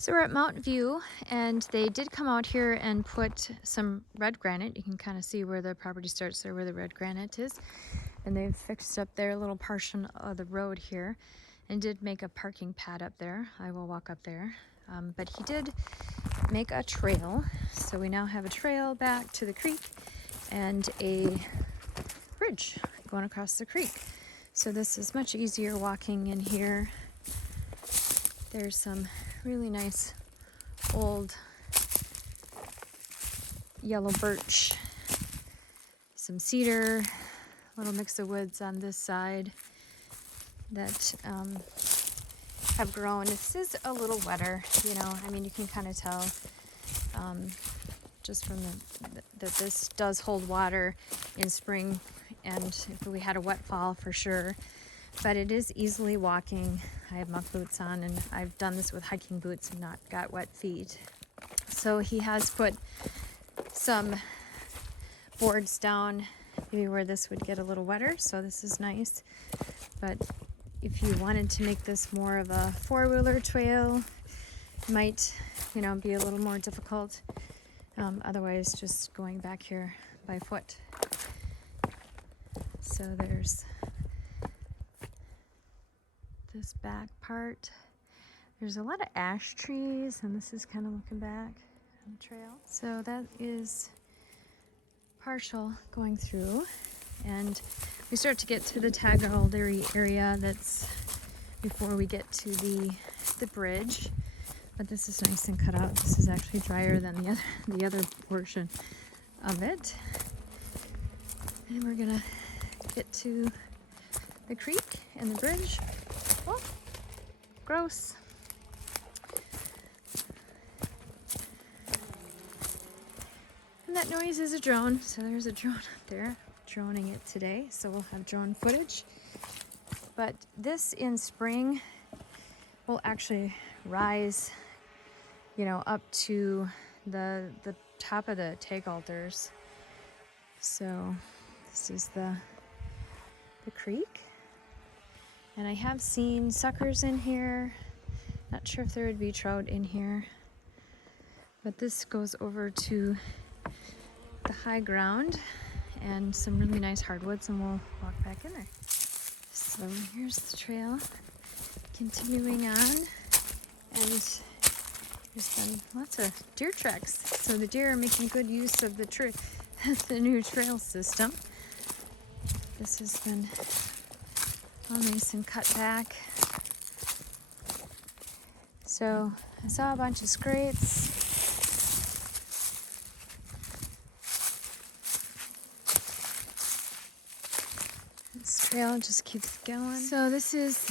So we're at Mount View, and they did come out here and put some red granite. You can kind of see where the property starts there, where the red granite is. And they've fixed up their little portion of the road here and did make a parking pad up there. I will walk up there. But he did make a trail. So we now have a trail back to the creek and a bridge going across the creek. So this is much easier walking in here. There's some really nice old yellow birch, some cedar, a little mix of woods on this side that have grown. This is a little wetter, you know, I mean, you can kind of tell just from that this does hold water in spring, and if we had a wet fall for sure. But it is easily walking. I have muck boots on, and I've done this with hiking boots and not got wet feet. So he has put some boards down maybe where this would get a little wetter, so this is nice. But if you wanted to make this more of a four-wheeler trail, it might, you know, be a little more difficult. Otherwise, just going back here by foot. So there's this back part. There's a lot of ash trees, and this is kind of looking back on the trail. So that is partial going through, and we start to get to the Tagalderry area. That's before we get to the bridge, but this is nice and cut out. This is actually drier than the other portion of it. And we're gonna get to the creek and the bridge. Oh, gross. And that noise is a drone. So there's a drone up there droning it today. So we'll have drone footage. But this in spring will actually rise, you know, up to the top of the Tagalder's. So this is the creek. And I have seen suckers in here. Not sure if there would be trout in here. But this goes over to the high ground and some really nice hardwoods, and we'll walk back in there. So here's the trail continuing on, and there's been lots of deer tracks. So the deer are making good use of the new trail system. This has been all nice and cut back. So I saw a bunch of scrapes. This trail just keeps going. So this is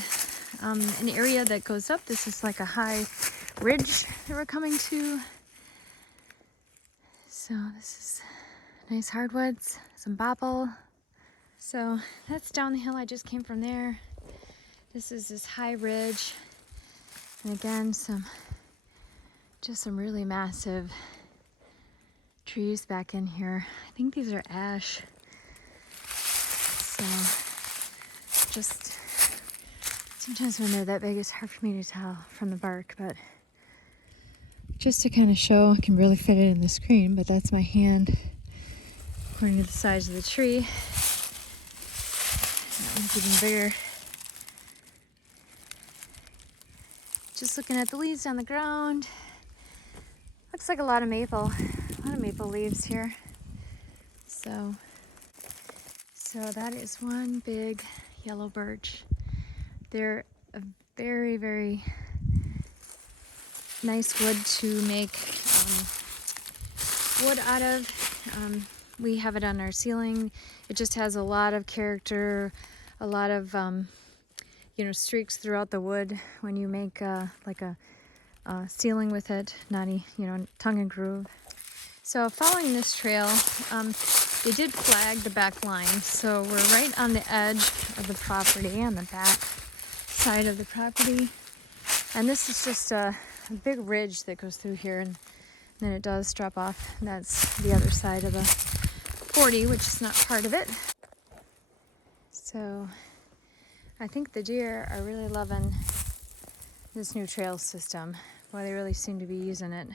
an area that goes up. This is like a high ridge that we're coming to. So this is nice hardwoods, some bobble. So that's down the hill. I just came from there. This is this high ridge. And again, just some really massive trees back in here. I think these are ash. So just sometimes when they're that big, it's hard for me to tell from the bark, but just to kind of show, I can really fit it in the screen, but that's my hand according to the size of the tree. That one's even bigger. Just looking at the leaves on the ground. Looks like a lot of maple leaves here. So that is one big yellow birch. They're a very, very nice wood to make wood out of. We have it on our ceiling. It just has a lot of character, a lot of you know, streaks throughout the wood when you make like a ceiling with it, not you know, tongue and groove. So following this trail, they did flag the back line, so we're right on the edge of the property, on the back side of the property. And this is just a big ridge that goes through here, and then it does drop off. And that's the other side of the 40, which is not part of it. So I think the deer are really loving this new trail system. Boy, they really seem to be using it.